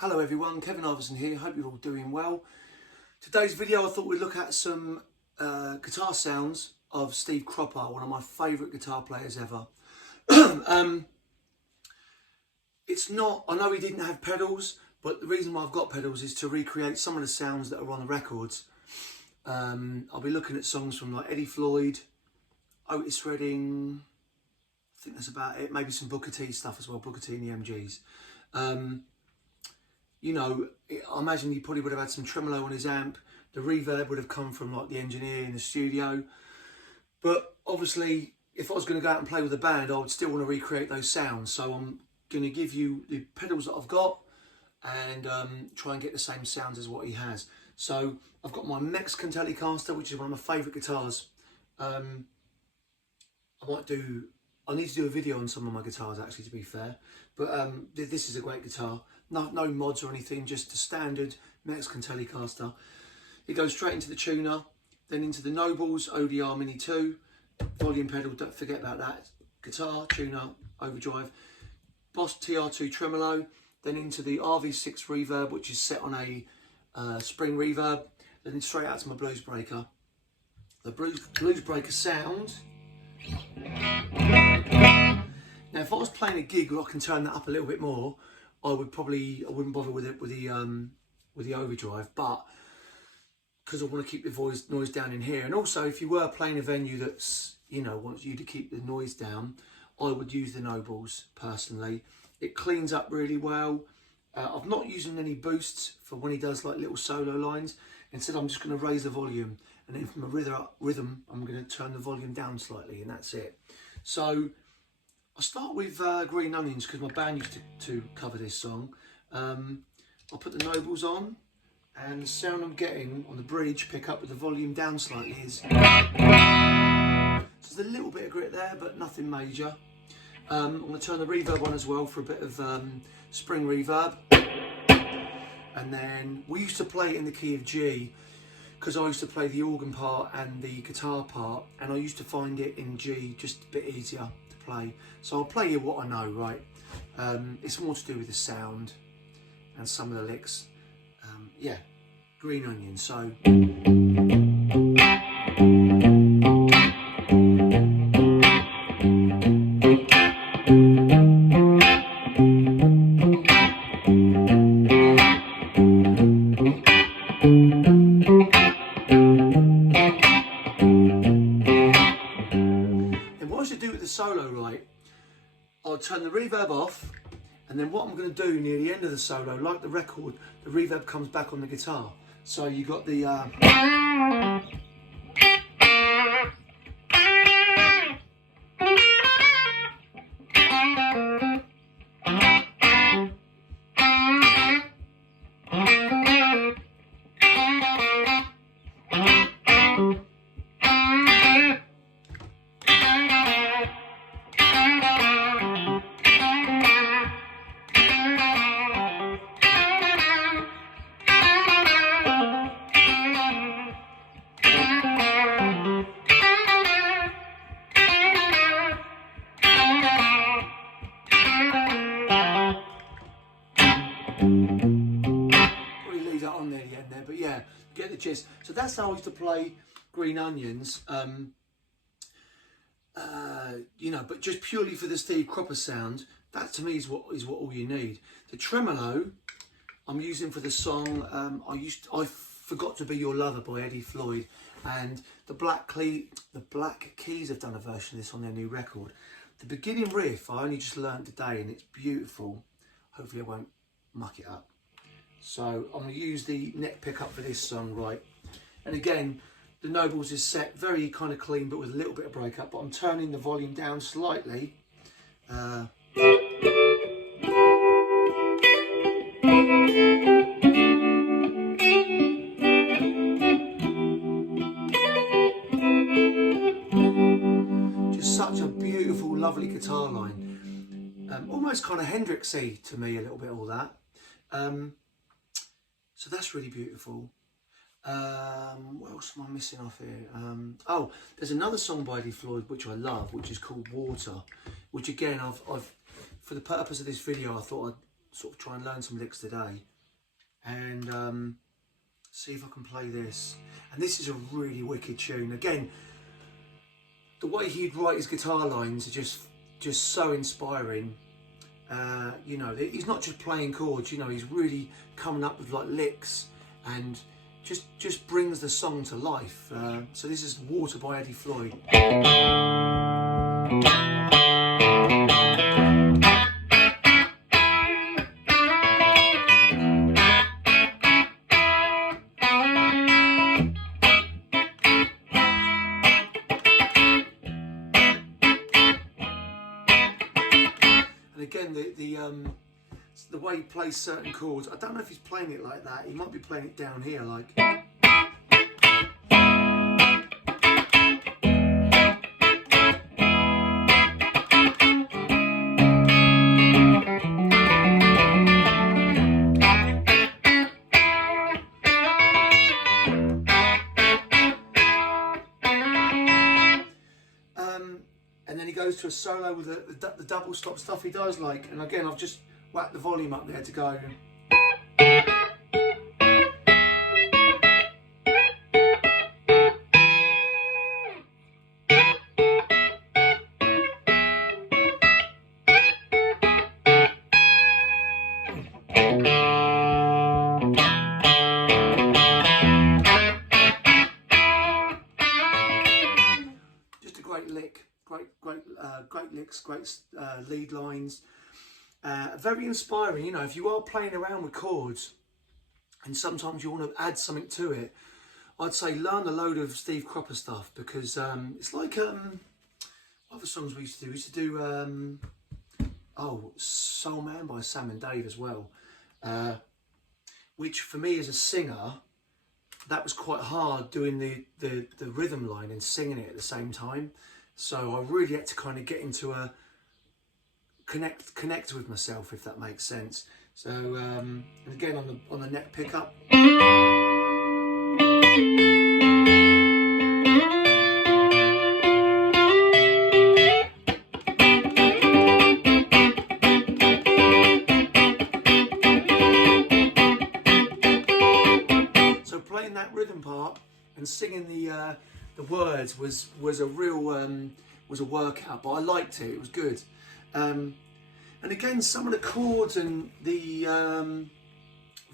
Hello everyone, Kevin Iverson here, hope you're all doing well. Today's video I thought we'd look at some guitar sounds of Steve Cropper, one of my favourite guitar players ever. It's not, I know he didn't have pedals, but the reason why I've got pedals is to recreate some of the sounds that are on the records. I'll be looking at songs from like Eddie Floyd, Otis Redding, I think that's about it, maybe some Booker T stuff as well, Booker T and the MGs. You know, I imagine he probably would have had some tremolo on his amp. The reverb would have come from like the engineer in the studio. But obviously, if I was going to go out and play with a band, I would still want to recreate those sounds. So I'm going to give you the pedals that I've got and try and get the same sounds as what he has. So I've got my Mexican Telecaster, which is one of my favourite guitars. I need to do a video on some of my guitars actually, to be fair. But this is a great guitar. No mods or anything, just a standard Mexican Telecaster. It goes straight into the tuner, then into the Nobles ODR Mini 2, volume pedal, don't forget about that, guitar, tuner, overdrive, Boss TR2 tremolo, then into the RV6 reverb, which is set on a spring reverb, then straight out to my Blues Breaker. The Blues Breaker sound. Now, if I was playing a gig where I can turn that up a little bit more, I wouldn't bother with it with the overdrive, but because I want to keep the noise down in here, and also if you were playing a venue that's, you know, wants you to keep the noise down, I would use the Nobles personally. It cleans up really well. I'm not using any boosts for when he does like little solo lines. Instead, I'm just going to raise the volume, and then from a rhythm, I'm going to turn the volume down slightly, and that's it. So I'll start with Green Onions because my band used to cover this song. I'll put the Nobles on, and the sound I'm getting on the bridge, pick up with the volume down slightly, is so there's a little bit of grit there, but nothing major. I'm going to turn the reverb on as well for a bit of spring reverb. And then we used to play it in the key of G because I used to play the organ part and the guitar part, and I used to find it in G just a bit easier to play. So I'll play you what I know, right? It's more to do with the sound and some of the licks. Yeah, Green Onion. So. And what I should do with the solo, right? I'll turn the reverb off, and then what I'm going to do near the end of the solo, like the record, the reverb comes back on the guitar. So you got the on near the end there, but yeah, get the gist. So that's how I used to play Green Onions, you know, but just purely for the Steve Cropper sound. That to me is what all you need. The tremolo I'm using for the song I Forgot to Be Your Lover by Eddie Floyd, and the Black Keys have done a version of this on their new record. The beginning riff I only just learned today, and it's beautiful. Hopefully I won't muck it up. So I'm going to use the neck pickup for this song, right? And again, the Nobles is set very kind of clean, but with a little bit of breakup. But I'm turning the volume down slightly. Just such a beautiful, lovely guitar line. Almost kind of Hendrixy to me, a little bit, all that. So that's really beautiful. What else am I missing off here? Oh, there's another song by Eddie Floyd which I love, which is called Water, which again I've for the purpose of this video I thought I'd sort of try and learn some licks today, and see if I can play this. And this is a really wicked tune. Again, the way he'd write his guitar lines are just so inspiring. You know, he's not just playing chords, you know, he's really coming up with like licks and just brings the song to life. So this is Water by Eddie Floyd. And again, the way he plays certain chords, I don't know if he's playing it like that. He might be playing it down here, like. And then he goes to a solo with the double stop stuff he does, like, and again I've just whacked the volume up there to go. Just a great lick. Great licks, great lead lines, very inspiring. You know, if you are playing around with chords and sometimes you want to add something to it, I'd say learn a load of Steve Cropper stuff, because it's like what other songs we used to do. We used to do oh, Soul Man by Sam and Dave as well, which for me as a singer, that was quite hard, doing the rhythm line and singing it at the same time. So I really had to kind of get into a connect with myself, if that makes sense. So and again on the neck pickup. So playing that rhythm part and singing the words was a real was a workout, but I liked it. It was good. And again, some of the chords and the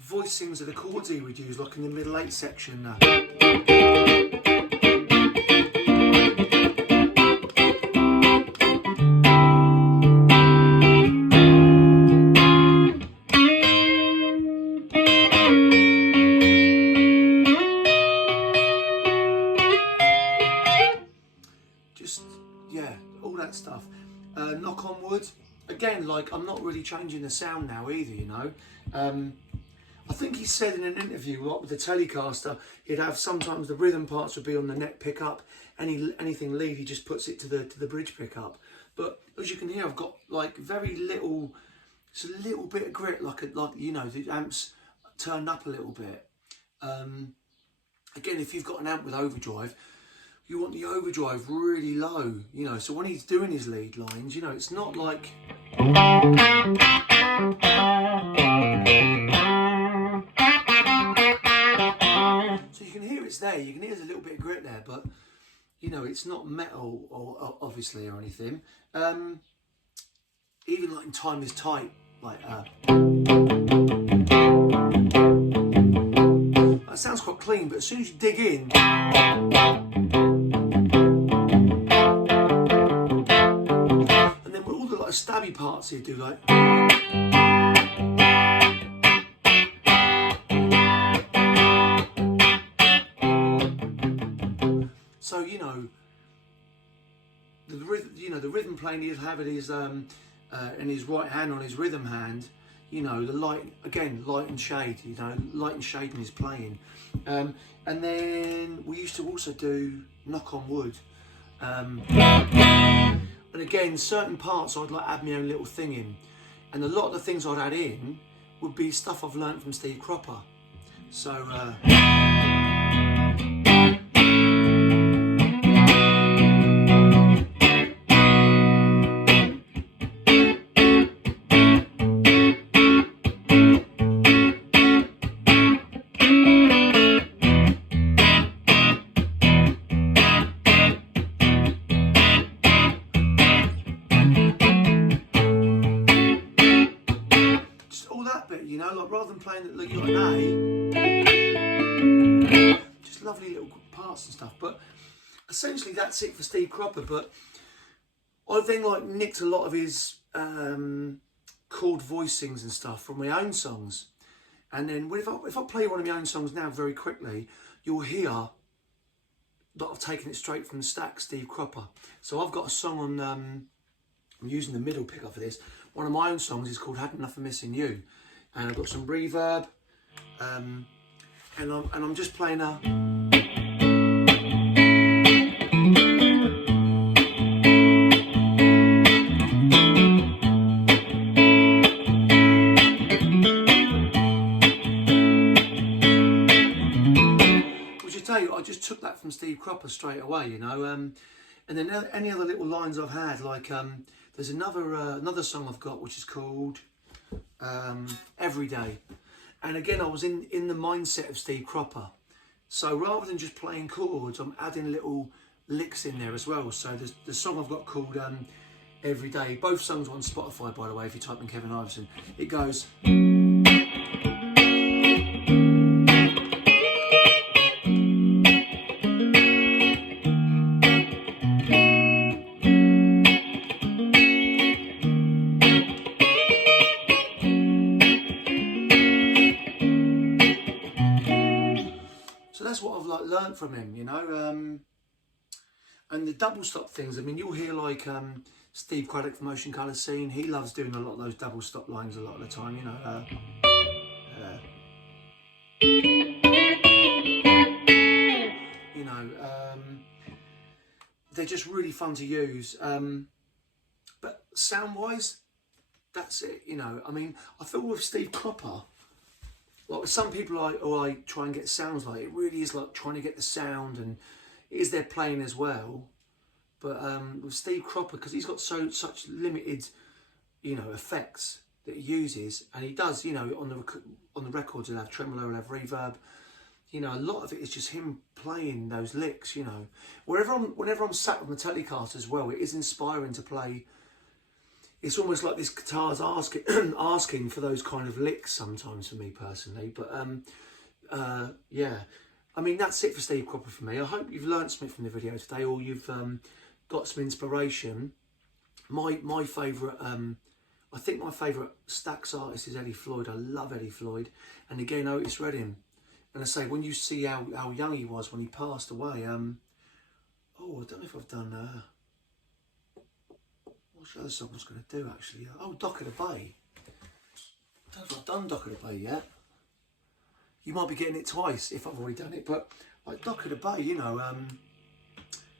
voicings of the chords he would use, like in the middle 8 section. Yeah, all that stuff. Knock on wood. Again, like, I'm not really changing the sound now either, you know. I think he said in an interview, like with the Telecaster, he'd have sometimes the rhythm parts would be on the neck pickup. Anything lead, he just puts it to the bridge pickup. But as you can hear, I've got like very little, it's a little bit of grit, like you know, the amps turned up a little bit. Again, if you've got an amp with overdrive, you want the overdrive really low, you know, so when he's doing his lead lines, you know, it's not like... So you can hear it's there, you can hear there's a little bit of grit there, but, you know, it's not metal, or obviously, or anything. Even like in Time Is Tight, like... that sounds quite clean, but as soon as you dig in... stabby parts he'd do, like, so you know the rhythm playing he'd have at his in his right hand on his rhythm hand, you know, the light and shade, you know, light and shade in his playing, and then we used to also do Knock on Wood. And again, certain parts I'd like add my own little thing in, and a lot of the things I'd add in would be stuff I've learned from Steve Cropper. So just all that bit, you know, like rather than playing it like you're an A, just lovely little parts and stuff. But essentially that's it for Steve Cropper. But I then like nicked a lot of his chord voicings and stuff from my own songs. And then if I play one of my own songs now very quickly, you'll hear that I've taken it straight from the Stax, Steve Cropper. So I've got a song on, I'm using the middle pickup for this. One of my own songs is called Had Enough of Missing You. And I've got some reverb, and I'm just playing a... I just took that from Steve Cropper straight away, you know, and then any other little lines I've had, like there's another song I've got which is called Every Day, and again I was in the mindset of Steve Cropper, so rather than just playing chords, I'm adding little licks in there as well. So there's the song I've got called Every Day. Both songs are on Spotify, by the way, if you type in Kevin Iverson. It goes... That's what I've like learned from him, you know, and the double stop things. I mean, you'll hear like Steve Craddock from Ocean Colour Scene. He loves doing a lot of those double stop lines a lot of the time, you know. You know, they're just really fun to use. But sound-wise, that's it. You know, I mean, I feel with Steve Cropper. Like some people I try and get sounds like, it really is like trying to get the sound, and it is their playing as well. But with Steve Cropper, because he's got such limited, you know, effects that he uses, and he does, you know, on the records he'll have tremolo, he'll have reverb. You know, a lot of it is just him playing those licks. You know, whenever I'm sat with my Telecaster as well, it is inspiring to play. It's almost like this guitar's asking for those kind of licks sometimes for me personally. But yeah, I mean, that's it for Steve Cropper for me. I hope you've learnt something from the video today, or you've got some inspiration. My favourite, I think my favourite Stax artist is Eddie Floyd. I love Eddie Floyd, and again Otis Redding. And I say, when you see how young he was when he passed away, oh, I don't know if I've done. What's the other song I was going to do actually? Oh, Dock of the Bay. I don't know if I've done Dock of the Bay yet. You might be getting it twice if I've already done it, but like Dock of the Bay, you know,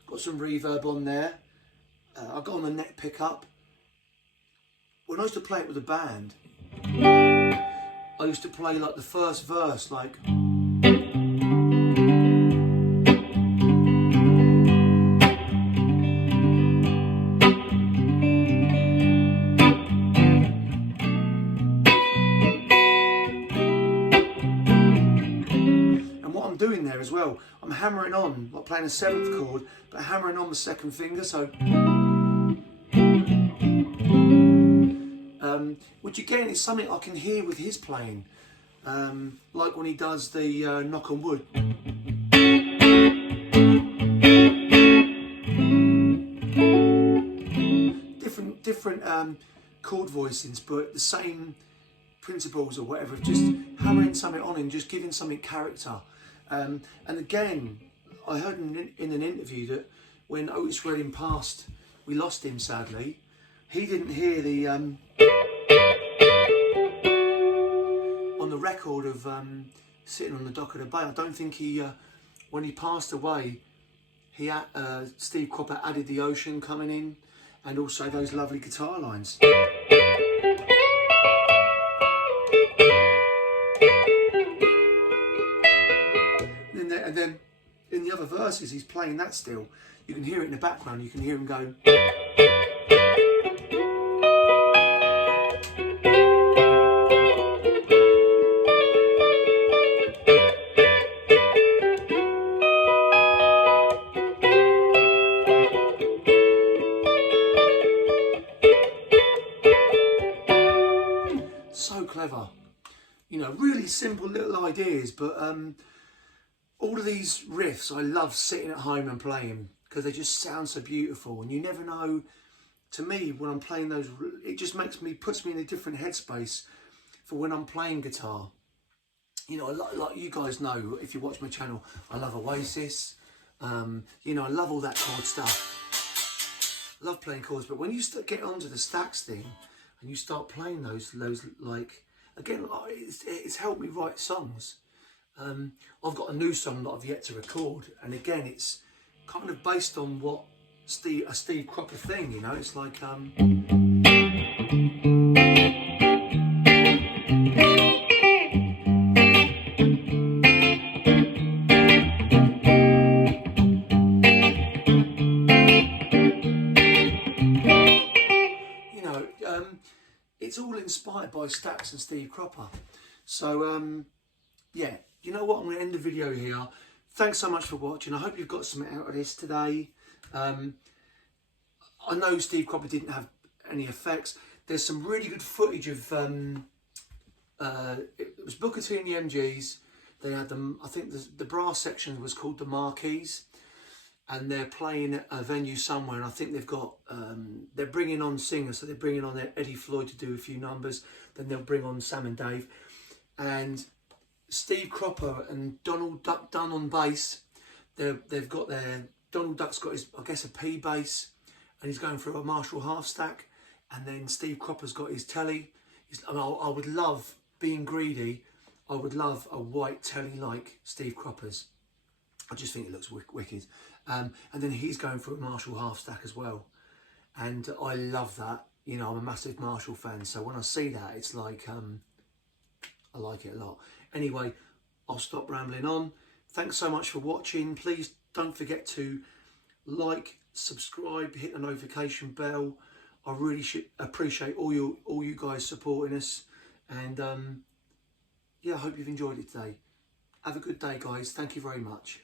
got some reverb on there. I got on the neck pickup. When I used to play it with a band, I used to play like the first verse, like. Doing there as well, I'm hammering on, like playing a 7th chord, but hammering on the 2nd finger, so which again is something I can hear with his playing, like when he does the Knock on Wood. Different chord voicings, but the same principles or whatever, just hammering something on and just giving something character. And again, I heard in an interview that when Otis Redding passed, we lost him sadly. He didn't hear the on the record of Sitting on the Dock of the Bay. I don't think he, when he passed away, he had, Steve Cropper added the ocean coming in, and also those lovely guitar lines. And then in the other verses, he's playing that still. You can hear it in the background. You can hear him go. So clever. you know, really simple little ideas, but all of these riffs I love sitting at home and playing because they just sound so beautiful, and you never know. To me, when I'm playing those, it just puts me in a different headspace for when I'm playing guitar. You know, like you guys know, if you watch my channel, I love Oasis. You know, I love all that chord stuff. I love playing chords, but when you get onto the Stax thing and you start playing those like, again, it's helped me write songs. I've got a new song that I've yet to record, and again, it's kind of based on what a Steve Cropper thing, you know. It's like you know, it's all inspired by Stax and Steve Cropper. So yeah, you know what? I'm going to end the video here. Thanks so much for watching. I hope you've got something out of this today. I know Steve Cropper didn't have any effects. There's some really good footage of, it was Booker T and the MGs. They had them, I think the brass section was called the Marquees, and they're playing at a venue somewhere, and I think they've got, they're bringing on singers, so they're bringing on Eddie Floyd to do a few numbers, then they'll bring on Sam and Dave, and Steve Cropper and Donald Duck Dunn on bass. They've got Donald Duck's got his, I guess, a P bass, and he's going through a Marshall half stack, and then Steve Cropper's got his telly. I would love, being greedy, I would love a white telly like Steve Cropper's. I just think it looks wicked. And then he's going through a Marshall half stack as well, and I love that. You know, I'm a massive Marshall fan, so when I see that, it's like I like it a lot. Anyway, I'll stop rambling on. Thanks so much for watching. Please don't forget to like, subscribe, hit the notification bell. I really should appreciate all you guys supporting us, and yeah, I hope you've enjoyed it today. Have a good day, guys. Thank you very much.